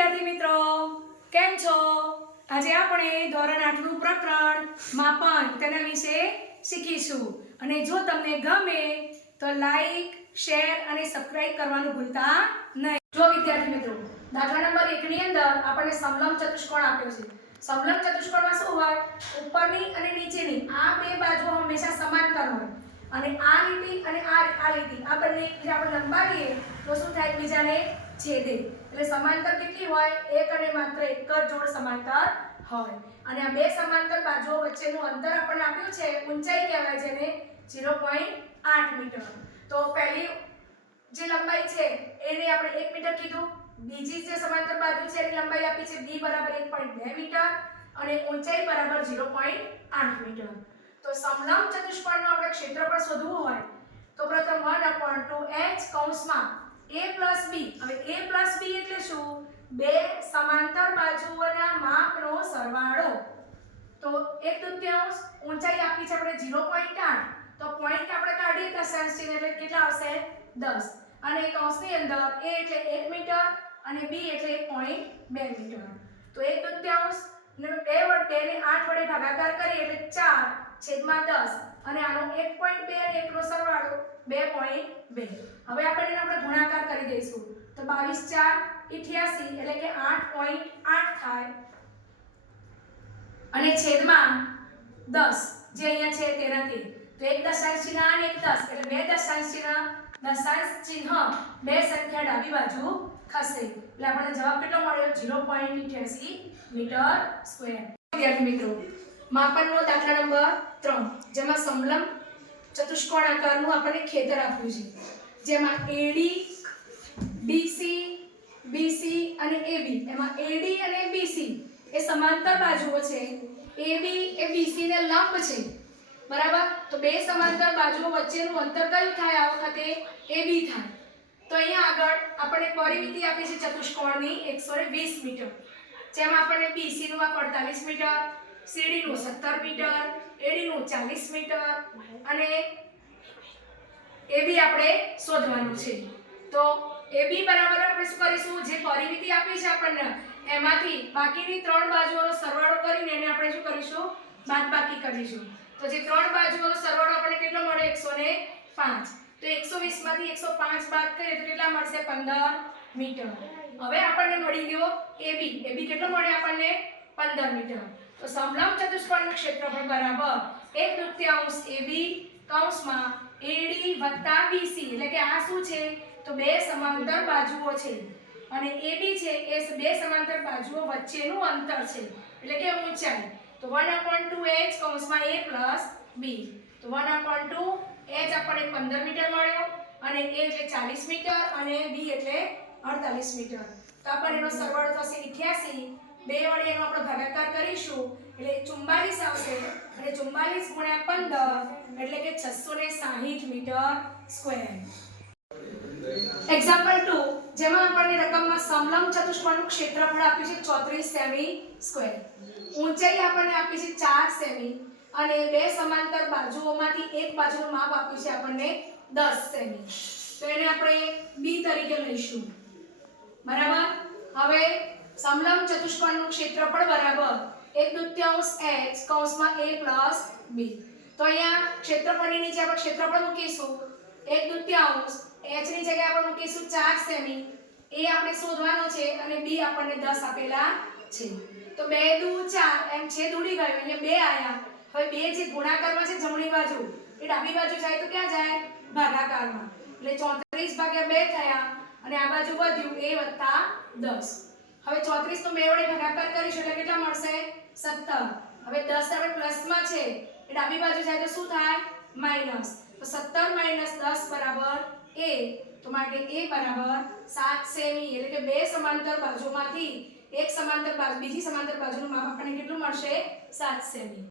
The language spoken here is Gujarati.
વિદ્યાર્થી મિત્રો, કેમ છો? આજે આપણે ધોરણ 8 નું પ્રકરણ માપન તેના વિશે શીખીશું. અને જો તમને ગમે તો લાઈક, શેર અને સબસ્ક્રાઇબ કરવાનું ભૂલતા નહીં. જો વિદ્યાર્થી મિત્રો, દાખલા નંબર 1 ની અંદર આપણને સમલંબ ચતુષ્કોણ આપ્યો છે. સમલંબ ચતુષ્કોણમાં શું હોય? ઉપરની અને નીચેની આ બે બાજુઓ હંમેશા સમાંતર હોય. અને આ લીટી અને આ લીટી આ બંને એકબીજા પર લંબાવીએ તો શું થાય? એકબીજાને છેદે. એટલે સમાંતર કેટલી હોય? એક અને માત્ર એક જ જોડ સમાંતર હોય. અને આ બે સમાંતર બાજુઓ વચ્ચેનું અંતર આપણને આપ્યું છે, ઊંચાઈ કહેવાય જેને 0.8 મીટર. તો પહેલી જે લંબાઈ છે એને આપણે 1 મીટર કીધું. બીજી જે સમાંતર બાજુ છે એની લંબાઈ આપી છે b બરાબર 1.2 મીટર અને ઊંચાઈ બરાબર 0.8 મીટર. તો સમલંબ ચતુષ્કોણનું આપણે ક્ષેત્રફળ શોધવું હોય તો પ્રથમ 1/2h કૌંસમાં a plus b. હવે a plus b એટલે શું? બે સમાંતર બાજુઓના માપનો સરવાળો. તો 1/2 ઊંચાઈ આપી છે આપણે 0.8. તો પોઈન્ટ આપણે કાઢીએ દશાંશ ચિહ્ન એટલે કેટલા આવશે? 10. અને કૌંસની અંદર a એટલે 1 મીટર અને b એટલે 1.2 મીટર. તો 1/2 ને 2 ને 8 વડે ભાગાકાર કરીએ એટલે 4/10 અને આનો 1.2 અને 1 નો સરવાળો 2.2. હવે આપણે ગુણાકાર કરી દઈશું તો 22 4 88 એટલે કે 8.8 થાય અને છેદમાં 10 જે અહીંયા છે તેનાથી. તો એક દશાંશ ચિહ્ન અને એક 10 એટલે બે દશાંશ ચિહ્ન બે સંખ્યા ડાબી બાજુ ખસે. એટલે આપણને જવાબ કેટલો મળ્યો? 0.88 મીટર સ્ક્વેર. વિદ્યાર્થી મિત્રો, માપનનો દાખલા નંબર 3 જેમાં સમલંબ ચતુષ્કોણ આકારનું આપણને ખેતર આપ્યું છે, જેમાં AD, BC, BC અને AB. એમાં AD અને BC એ સમાંતર બાજુઓ છે. AB એ BC ને લંબ છે, બરાબર? તો બે સમાંતર બાજુઓ વચ્ચેનું અંતર કયું થાય? આ વખતે AB થાય. તો અહીંયા આગળ આપણને પરિમિતિ આપી છે ચતુષ્કોણની 120 મીટર. જેમાં આપણને BC નું આ 45 મીટર, CD નું 17 મીટર, AD નું 40 મીટર અને AB આપણે શોધવાનું છે. તો AB બરાબર આપણે શું કરીશું? જે પરિમિતિ આપી છે આપણને એમાંથી બાકીની ત્રણ બાજુઓનો સરવાળો કરીને એને આપણે શું કરીશું? બાદબાકી કરીશું. તો જે ત્રણ બાજુઓનો સરવાળો આપણને કેટલો મળે? 105. તો 120 માંથી 105 બાદ કરીએ તો કેટલા મળશે? 15 મીટર. હવે આપણને મળી ગયો AB. AB કેટલો મળે આપણને? 15 મીટર. તો સમલંબ ચતુષ્કોણનું ક્ષેત્રફળ બરાબર 1/2 AB કૌંસમાં AD વત્તા BC. એટલે કે આ શું છે? તો બે સમાંતર બાજુઓ છે અને AB છે એ બે સમાંતર બાજુઓ વચ્ચેનું અંતર છે, એટલે કે ઊંચાઈ. તો 1/2h કૌંસમાં a plus b. તો 1/2h આપણને 15 મીટર મળ્યો અને a એટલે 40 મીટર અને b એટલે 48 મીટર. તો આપણને એનો સરવાળો થશે 88. બે વડે એનો આપણે ભાગાકાર કરીશું એટલે 44 આવશે અને 44 ગુણ્યા 15 એટલે કે 660 મીટર સ્ક્વેર. એક્ઝામ્પલ 2 જેમાં આપણને રકમમાં સમલંબ ચતુષ્કોણનું ક્ષેત્રફળ આપ્યું છે 34 સેમી સ્ક્વેર. ઊંચાઈ આપણને આપી છે 4 સેમી અને બે સમાંતર બાજુઓમાંથી એક બાજુનું માપ આપ્યું છે આપણને 10 સેમી. તો એને આપણે b તરીકે લઈશું, બરાબર? હવે સમલંબ ચતુષ્કોણનું ક્ષેત્રફળ બરાબર 1/2h કૌંસમાં a plus b. તો અહીંયા ક્ષેત્રફળની નીચે આપણે ક્ષેત્રફળ મૂકીશું 1/2h ની જગ્યાએ આપણે મૂકીશું 4 સેમી. a આપણે શોધવાનો છે અને b આપણને 10 આપેલા છે. તો 2 દુ 4 એમ છેદ ઉડી ગયો, અહીંયા 2 આયા. હવે 2 જે ગુણાકારમાં છે જમણી બાજુ એ ડાબી બાજુ જાય તો ક્યાં જાય? ભાગાકારમાં. એટલે 34/2 થયા અને આ બાજુ વધ્યું a + 10. હવે 34 નો 2 વડે ભાગાકાર કરીશું એટલે કેટલા મળશે? 17. હવે 10 આપણે પ્લસમાં છે એ ડાબી બાજુ જાય તો શું થાય? માઈનસ. તો 17 - 10 બરાબર a. તો માટે a બરાબર 7 સેમી. એટલે કે બે સમાંતર બાજુમાંથી એક સમાંતર બાજુ બીજી સમાંતર બાજુનું માપ આપણને કેટલું મળશે? 7 સેમી.